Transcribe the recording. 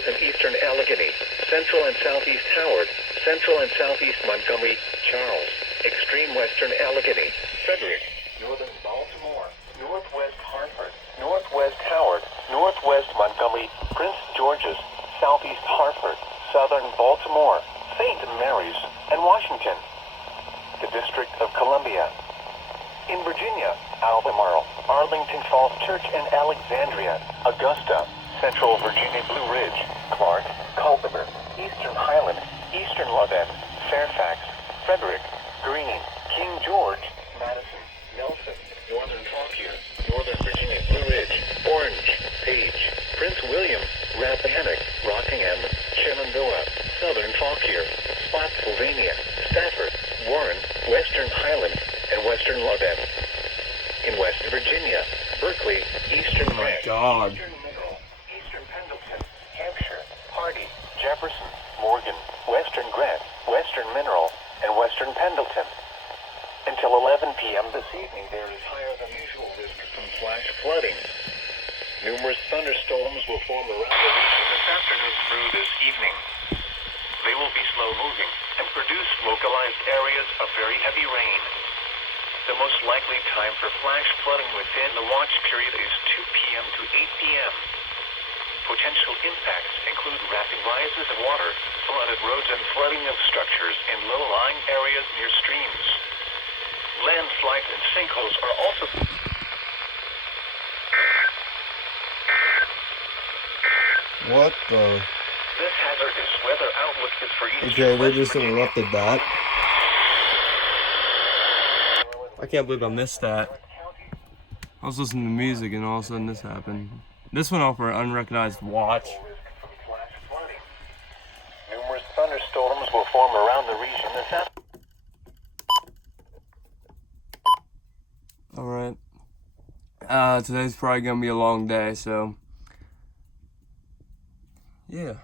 schools in eastern Allegheny, central and southeast Howard, central and southeast Montgomery, Charles, extreme western Allegheny, Frederick, northern Baltimore, northwest Hartford, northwest Howard, northwest Montgomery, Prince George's, southeast Hartford, southern Baltimore, St. Mary's, and Washington. The District of Columbia. In Virginia, Albemarle, Arlington Falls Church and Alexandria, Augusta, Central Virginia Blue Ridge, Clark, Culpeper, Eastern Highland, Eastern Lothian, Fairfax, Frederick, Greene, King George, Madison, Nelson, Northern Fauquier, Northern Virginia Blue Ridge, Orange, Page, Prince William, Rappahannock, Rockingham, Shenandoah, Southern Fauquier, Spotsylvania, Stafford, Warren, Western Highland, and Western Lothian. In West Virginia, Berkeley, Eastern Grant, Eastern Mineral, Eastern Pendleton, Hampshire, Hardy, Jefferson, Morgan, Western Grant, Western Mineral, and Western Pendleton. Until 11 p.m. this evening, there is higher than usual risk from flash flooding. Numerous thunderstorms will form around the region this afternoon through this evening. They will be slow-moving and produce localized areas of very heavy rain. The most likely time for flash flooding within the watch period is 2 p.m. to 8 p.m. Potential impacts include rapid rises of water, flooded roads, and flooding of structures in low-lying areas near streams. Landslides and sinkholes are also... What the... This hazardous weather outlook is for eastern Okay, they West just Virginia. interrupted that. I can't believe I missed that. I was listening to music and all of a sudden this happened. This went off for an unrecognized watch. Numerous thunderstorms will form around the region this afternoon. Alright. Today's probably gonna be a long day, so... yeah.